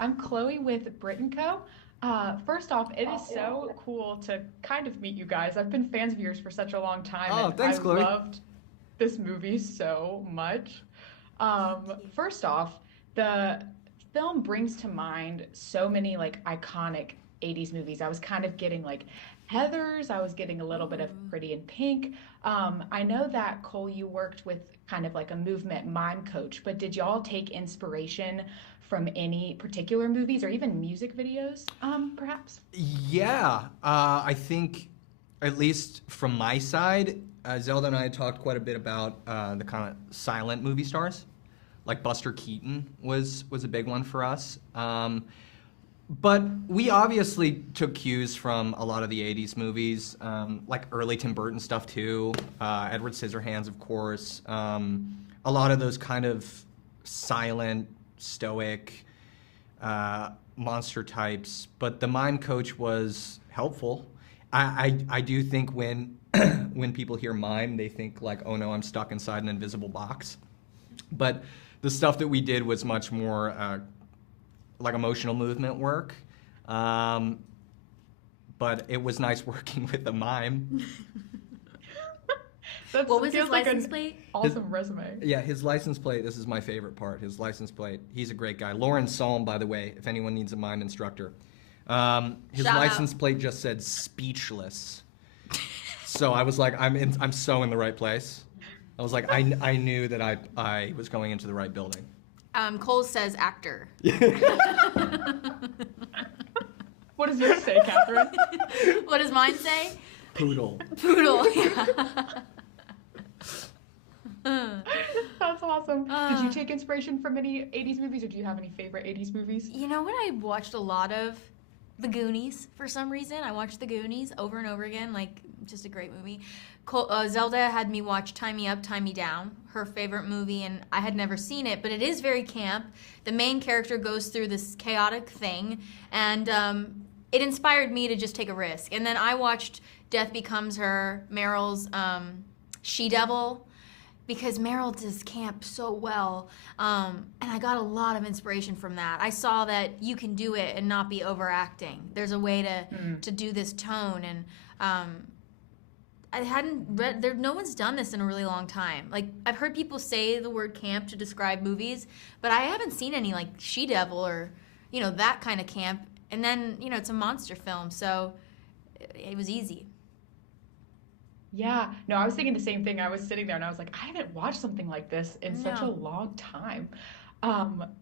I'm Chloe with Brit Co. First off, it is so cool to kind of meet you guys. I've been fans of yours for such a long time, Oh, and I thanks, Chloe. loved this movie so much. Thank you. First off, the film brings to mind so many like iconic 80s movies. I was kind of getting like Heathers, I was getting a little bit of Ooh. Pretty in Pink. I know that Cole, you worked with kind of like a movement mime coach, but did y'all take inspiration from any particular movies or even music videos, perhaps? Yeah, I think, at least from my side, Zelda and I talked quite a bit about the kind of silent movie stars. Like Buster Keaton was a big one for us. But we obviously took cues from a lot of the 80s movies, like early Tim Burton stuff too, Edward Scissorhands, of course. A lot of those kind of silent, stoic monster types. But the mime coach was helpful. I do think when when people hear mime, they think like, oh no, I'm stuck inside an invisible box. But the stuff that we did was much more like emotional movement work. But it was nice working with a mime. That What was his feels like license an plate? awesome resume. Yeah, his license plate, this is my favorite part, his license plate. He's a great guy. Lauren Salm, by the way, if anyone needs a mime instructor. His Shout license out. plate just said speechless. So I was like, I'm so in the right place. I was like, I knew that I was going into the right building. Cole says actor. What does yours say, Kathryn? What does mine say? Poodle. Poodle. Yeah. That's awesome. Did you take inspiration from any 80s movies, or do you have any favorite 80s movies? You know what? I watched a lot of The Goonies for some reason. I watched The Goonies over and over again, like just a great movie. Zelda had me watch Tie Me Up, Tie Me Down, her favorite movie, and I had never seen it, but it is very camp. The main character goes through this chaotic thing, and it inspired me to just take a risk. And then I watched Death Becomes Her, Meryl's She-Devil, because Meryl does camp so well, and I got a lot of inspiration from that. I saw that you can do it and not be overacting. There's a way to do this tone, and I hadn't read there. No one's done this in a really long time. Like I've heard people say the word camp to describe movies, but I haven't seen any like She-Devil or that kind of camp. And then it's a monster film, so it was easy. Yeah, no, I was thinking the same thing. I was sitting there and I was like, I haven't watched something like this in such a No. long time.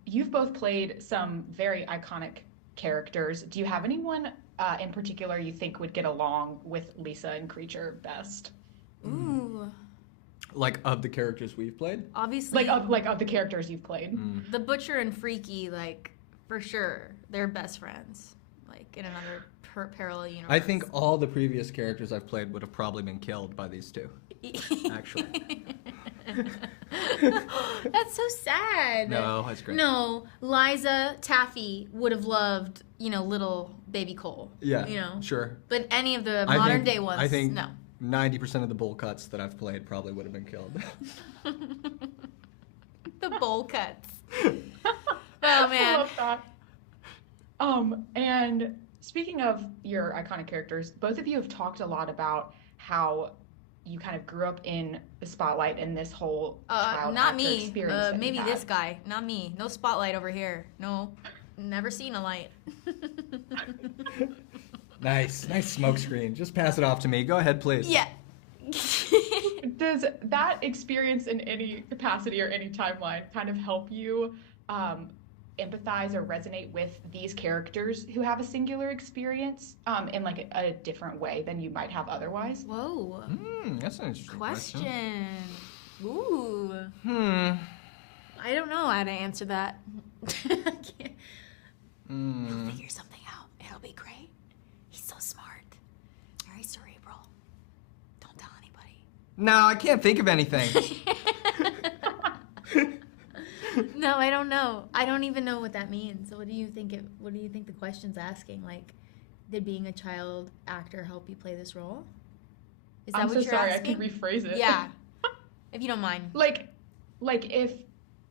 You've both played some very iconic characters. Do you have anyone in particular you think would get along with Lisa and Creature best? Ooh, Like of the characters we've played? obviously Like of the characters you've played? the Butcher and Freaky, like for sure, they're best friends. Like in another parallel universe. I think all the previous characters I've played would have probably been killed by these two, actually. That's so sad. No, that's great. No, Liza Taffy would have loved, little baby Cole. Yeah, You know. sure. But any of the I modern think- day ones, I think no. 90% of the bull cuts that I've played probably would have been killed. The bowl cuts. Oh I man. love that. And speaking of your iconic characters, both of you have talked a lot about how you kind of grew up in the spotlight and this whole child Not actor me. experience that you Maybe had. this guy. Not me. No spotlight over here. No. Never seen a light. Nice smoke screen. Just pass it off to me. Go ahead, please. Yeah. Does that experience in any capacity or any timeline kind of help you empathize or resonate with these characters who have a singular experience in like a different way than you might have otherwise? Whoa. That's an interesting question. Question. Ooh. Hmm. I don't know how to answer that. I can't. Hmm. Figure something out. It'll be great. He's so smart. Very cerebral. Don't tell anybody. No, I can't think of anything. No, I don't know. I don't even know what that means. So what do you think the question's asking? Like, did being a child actor help you play this role? Is that I'm what so you're sorry, asking? I can rephrase it. Yeah. If you don't mind. Like if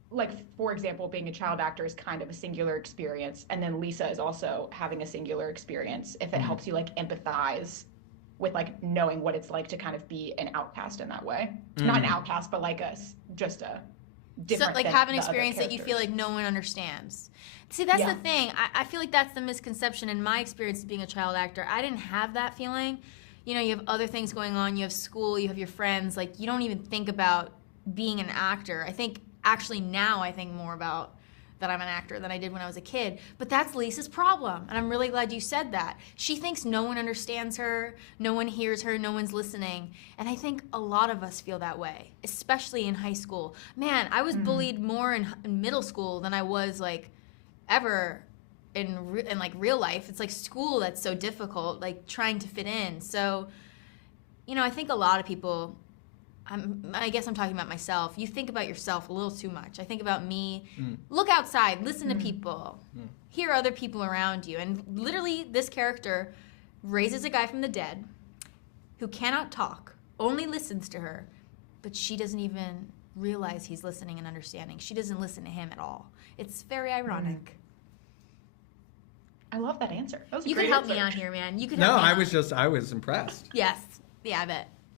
like, for example, being a child actor is kind of a singular experience, and then Lisa is also having a singular experience, if it helps you, like, empathize with, like, knowing what it's like to kind of be an outcast in that way. Not an outcast, but, like, just a different, so, like, have an experience that you feel like no one understands. See, that's the thing. I feel like that's the misconception in my experience of being a child actor. I didn't have that feeling. You know, you have other things going on. You have school. You have your friends. Like, you don't even think about being an actor. I think, actually, now I think more about that I'm an actor than I did when I was a kid. But that's Lisa's problem, and I'm really glad you said that. She thinks no one understands her, no one hears her, no one's listening. And I think a lot of us feel that way, especially in high school. Man, I was bullied more in middle school than I was, like, ever in like real life. It's like school that's so difficult, like trying to fit in. So, you know, I think a lot of people, I guess I'm talking about myself. You think about yourself a little too much. I think about me. Look outside, listen to people, hear other people around you. And literally, this character raises a guy from the dead who cannot talk, only listens to her, but she doesn't even realize he's listening and understanding. She doesn't listen to him at all. It's very ironic. I love that answer. That was a You great can help answer. me out here, man. You can No, help me I out. was impressed. Yes. Yeah, I bet.